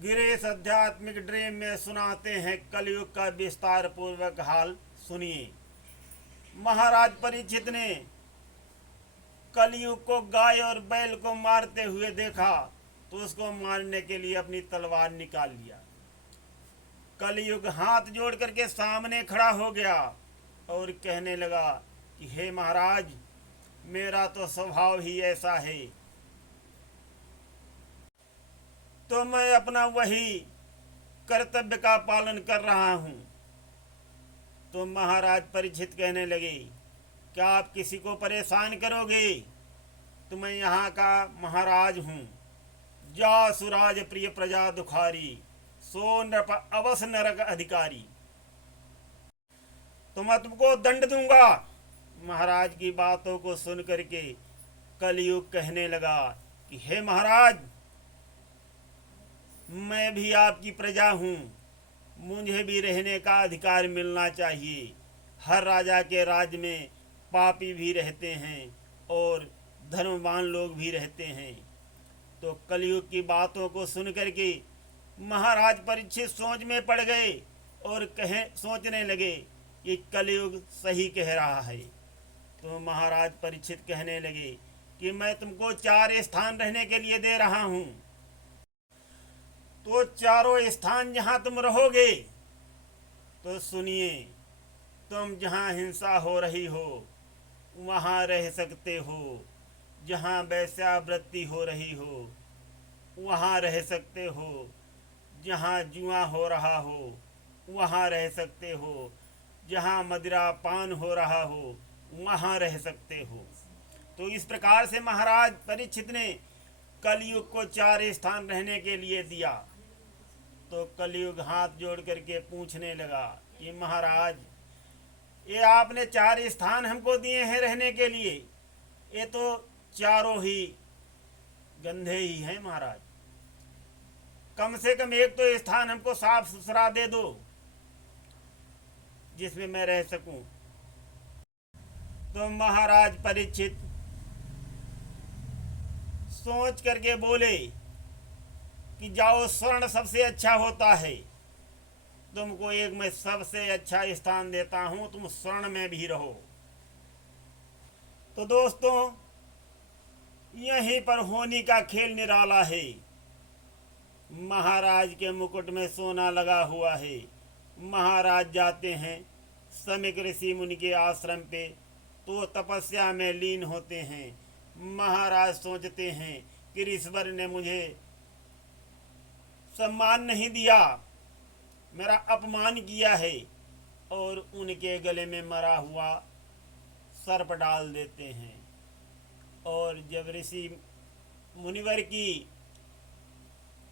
गिरीश आध्यात्मिक ड्रीम में सुनाते हैं कलयुग का विस्तार पूर्वक हाल। सुनिए। महाराज परीक्षित ने कलयुग को गाय और बैल को मारते हुए देखा तो उसको मारने के लिए अपनी तलवार निकाल लिया। कलयुग हाथ जोड़ करके सामने खड़ा हो गया और कहने लगा कि हे महाराज, मेरा तो स्वभाव ही ऐसा है, तो मैं अपना वही कर्तव्य का पालन कर रहा हूँ। तो महाराज परीक्षित कहने लगे, क्या आप किसी को परेशान करोगे? तो मैं यहाँ का महाराज हूँ। जा सुराज प्रिय प्रजा दुखारी, सो नृप अवस नरक अधिकारी। तो मैं तुमको दंड दूंगा। महाराज की बातों को सुन करके कलयुग कहने लगा कि हे महाराज, मैं भी आपकी प्रजा हूँ, मुझे भी रहने का अधिकार मिलना चाहिए। हर राजा के राज में पापी भी रहते हैं और धर्मवान लोग भी रहते हैं। तो कलयुग की बातों को सुन करके महाराज परीक्षित सोच में पड़ गए और सोचने लगे कि कलयुग सही कह रहा है। तो महाराज परीक्षित कहने लगे कि मैं तुमको 4 स्थान रहने के लिए दे रहा हूँ। तो चारों स्थान जहाँ तुम रहोगे, तो सुनिए, तुम जहाँ हिंसा हो रही हो वहाँ रह सकते हो, जहाँ वेश्यावृत्ति हो रही हो वहाँ रह सकते हो, जहाँ जुआ हो रहा हो वहाँ रह सकते हो, जहाँ मदिरा पान हो रहा हो वहाँ रह सकते हो। तो इस प्रकार से महाराज परीक्षित ने कलयुग को 4 स्थान रहने के लिए दिया। तो कलयुग हाथ जोड़ करके पूछने लगा कि महाराज, ये आपने 4 स्थान हमको दिए हैं रहने के लिए, ये तो चारों ही गंधे ही हैं महाराज। कम से कम एक तो स्थान हमको साफ सुथरा दे दो जिसमें मैं रह सकूं। तो महाराज परीक्षित सोच करके बोले कि जाओ, स्वर्ण सबसे अच्छा होता है, तुमको एक मैं सबसे अच्छा स्थान देता हूं, तुम स्वर्ण में भी रहो। तो दोस्तों, यहीं पर होनी का खेल निराला है। महाराज के मुकुट में सोना लगा हुआ है। महाराज जाते हैं समीक ऋषि मुनि के आश्रम पे, तो तपस्या में लीन होते हैं। महाराज सोचते हैं कि ईश्वर ने मुझे सम्मान नहीं दिया, मेरा अपमान किया है, और उनके गले में मरा हुआ सर्प डाल देते हैं। और जब ऋषि मुनिवर की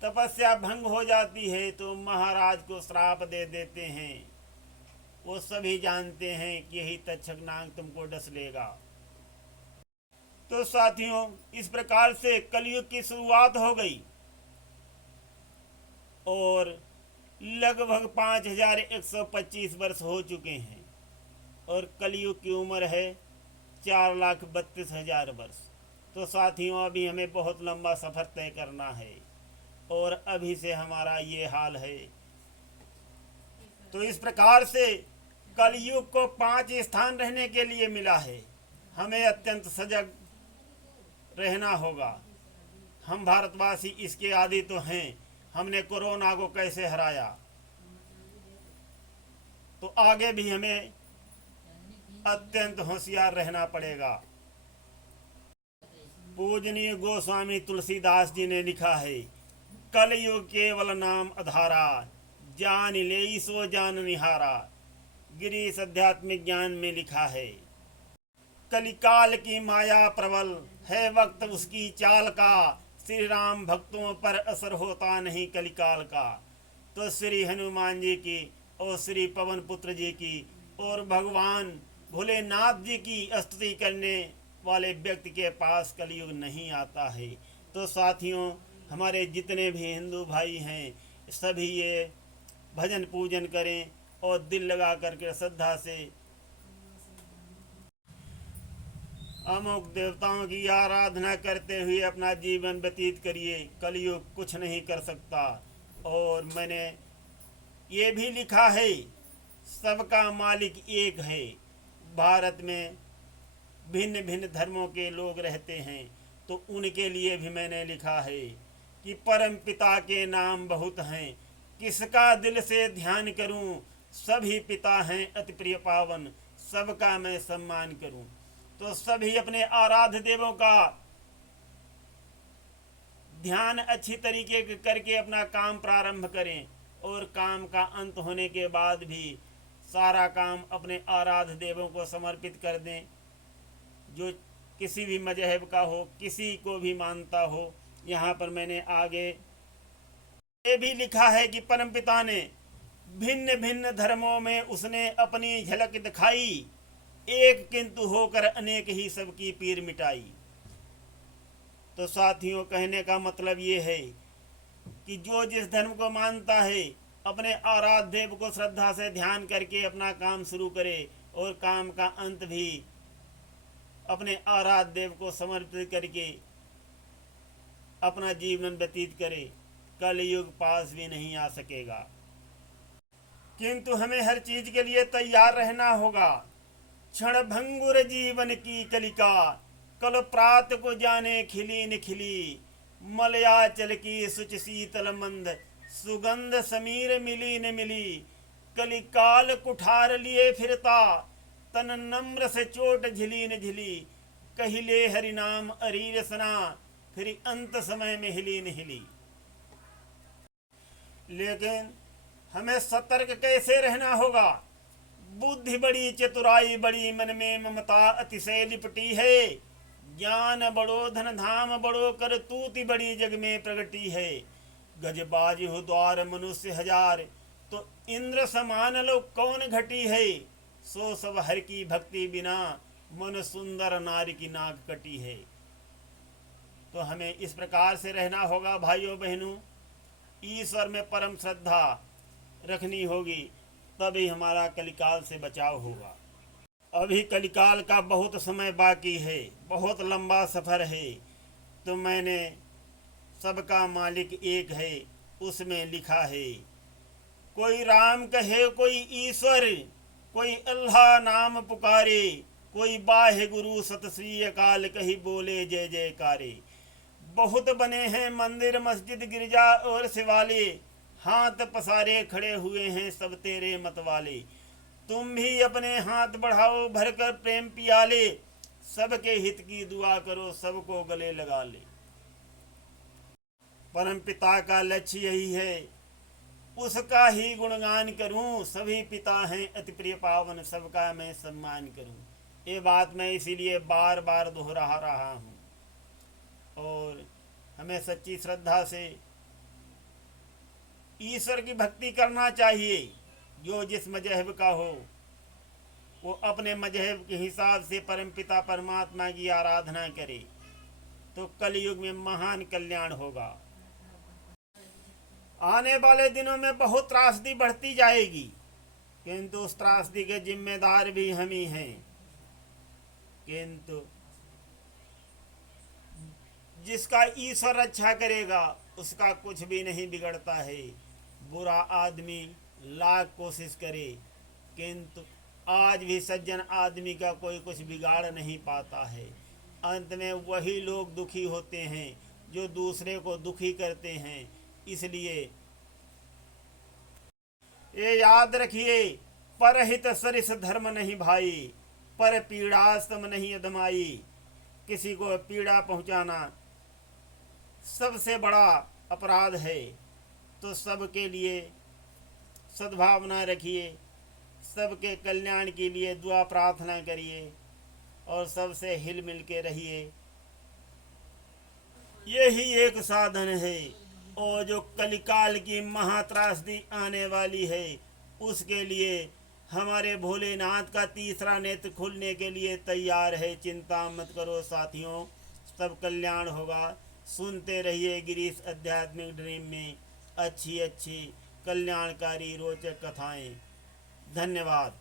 तपस्या भंग हो जाती है तो महाराज को श्राप दे देते हैं। वो सभी जानते हैं कि यही तक्षक नाग तुमको डस लेगा। तो साथियों, इस प्रकार से कलयुग की शुरुआत हो गई और लगभग 5125 वर्ष हो चुके हैं और कलयुग की उम्र है 4,32,000 वर्ष। तो साथियों, अभी हमें बहुत लंबा सफ़र तय करना है और अभी से हमारा ये हाल है। तो इस प्रकार से कलयुग को 5 स्थान रहने के लिए मिला है। हमें अत्यंत सजग रहना होगा। हम भारतवासी इसके आदी तो हैं। हमने कोरोना को कैसे हराया, तो आगे भी हमें अत्यंत होशियार रहना पड़ेगा। पूजनीय गोस्वामी तुलसीदास जी ने लिखा है, कलयुग केवल नाम अधारा, जान ले सो जान निहारा। गिरीश आध्यात्मिक ज्ञान में लिखा है, कलिकाल की माया प्रबल है, वक्त उसकी चाल का, श्री राम भक्तों पर असर होता नहीं कलिकाल का। तो श्री हनुमान जी की और श्री पवन पुत्र जी की और भगवान भोलेनाथ जी की स्तुति करने वाले व्यक्ति के पास कलयुग नहीं आता है। तो साथियों, हमारे जितने भी हिंदू भाई हैं सभी ये भजन पूजन करें और दिल लगा करके श्रद्धा से अमुक देवताओं की आराधना करते हुए अपना जीवन व्यतीत करिए। कलयुग कुछ नहीं कर सकता। और मैंने ये भी लिखा है, सबका मालिक एक है। भारत में भिन्न भिन्न धर्मों के लोग रहते हैं, तो उनके लिए भी मैंने लिखा है कि परम पिता के नाम बहुत हैं, किसका दिल से ध्यान करूं, सभी पिता हैं अति प्रिय पावन, सबका मैं सम्मान करूं। तो सभी अपने आराध्य देवों का ध्यान अच्छी तरीके करके अपना काम प्रारंभ करें, और काम का अंत होने के बाद भी सारा काम अपने आराध्य देवों को समर्पित कर दें। जो किसी भी मजहब का हो, किसी को भी मानता हो। यहाँ पर मैंने आगे ये भी लिखा है कि परमपिता ने भिन्न भिन्न धर्मों में उसने अपनी झलक दिखाई, एक किंतु होकर अनेक ही सबकी पीर मिटाई। तो साथियों, कहने का मतलब ये है कि जो जिस धर्म को मानता है, अपने आराध्य देव को श्रद्धा से ध्यान करके अपना काम शुरू करे, और काम का अंत भी अपने आराध्य देव को समर्पित करके अपना जीवन व्यतीत करे। कलयुग पास भी नहीं आ सकेगा, किंतु हमें हर चीज के लिए तैयार रहना होगा। क्षण भंगुर जीवन की कलिका, कल प्रात को जाने खिली न खिली, मलयाचल की सुच शीतल मंद, सुगंध समीर मिली न मिली। कलिकाल कुठार लिए फिरता, तन नम्र से चोट झिली न झिली। कहिले हरि नाम अरीर सना, फिर अंत समय में हिली न हिली। लेकिन हमें सतर्क कैसे रहना होगा? बुद्धि बड़ी, चतुराई बड़ी, मन में ममता अतिशय लिपटी है। ज्ञान बड़ो, धन धाम बड़ो, कर तूति बड़ी जग में प्रगटी है। गजबाज हो द्वार मनुष्य हजार, तो इंद्र समान लो कौन घटी है। सो सब हर की भक्ति बिना, मन सुंदर नारी की नाक कटी है। तो हमें इस प्रकार से रहना होगा भाइयों बहनों, ईश्वर में परम श्रद्धा रखनी होगी, तभी हमारा कलिकाल से बचाव होगा। अभी कलिकाल का बहुत समय बाकी है, बहुत लंबा सफ़र है। तो मैंने सबका मालिक एक है उसमें लिखा है, कोई राम कहे कोई ईश्वर, कोई अल्लाह नाम पुकारे, कोई बाहे गुरु सत श्री अकाल कही बोले जय जयकारे। बहुत बने हैं मंदिर मस्जिद गिरजा और शिवाले, हाथ पसारे खड़े हुए हैं सब तेरे मतवाले। तुम भी अपने हाथ बढ़ाओ भरकर प्रेम पियाले, सबके हित की दुआ करो सबको गले लगा ले। परम पिता का लक्ष्य यही है, उसका ही गुणगान करूं, सभी पिता हैं अति प्रिय पावन, सबका मैं सम्मान करूं। ये बात मैं इसीलिए बार बार दोहरा रहा हूं। और हमें सच्ची श्रद्धा से ईश्वर की भक्ति करना चाहिए। जो जिस मजहब का हो, वो अपने मजहब के हिसाब से परमपिता परमात्मा की आराधना करे, तो कलयुग में महान कल्याण होगा। आने वाले दिनों में बहुत त्रासदी बढ़ती जाएगी, किंतु उस त्रासदी के जिम्मेदार भी हम ही हैं। किंतु जिसका ईश्वर रक्षा करेगा उसका कुछ भी नहीं बिगड़ता है। बुरा आदमी लाख कोशिश करे, किंतु आज भी सज्जन आदमी का कोई कुछ बिगाड़ नहीं पाता है। अंत में वही लोग दुखी होते हैं जो दूसरे को दुखी करते हैं। इसलिए ये याद रखिए, परहित सरिस धर्म नहीं भाई, पर पीड़ा सम नहीं अदमाई। किसी को पीड़ा पहुंचाना सबसे बड़ा अपराध है। तो सबके लिए सद्भावना रखिए, सबके कल्याण के लिए दुआ प्रार्थना करिए, और सबसे हिल मिल के रहिए। यही एक साधन है। और जो कलिकाल की महात्रासदी आने वाली है, उसके लिए हमारे भोलेनाथ का तीसरा नेत्र खुलने के लिए तैयार है। चिंता मत करो साथियों, सब कल्याण होगा। सुनते रहिए गिरीश आध्यात्मिक ड्रीम में अच्छी अच्छी कल्याणकारी रोचक कथाएं। धन्यवाद।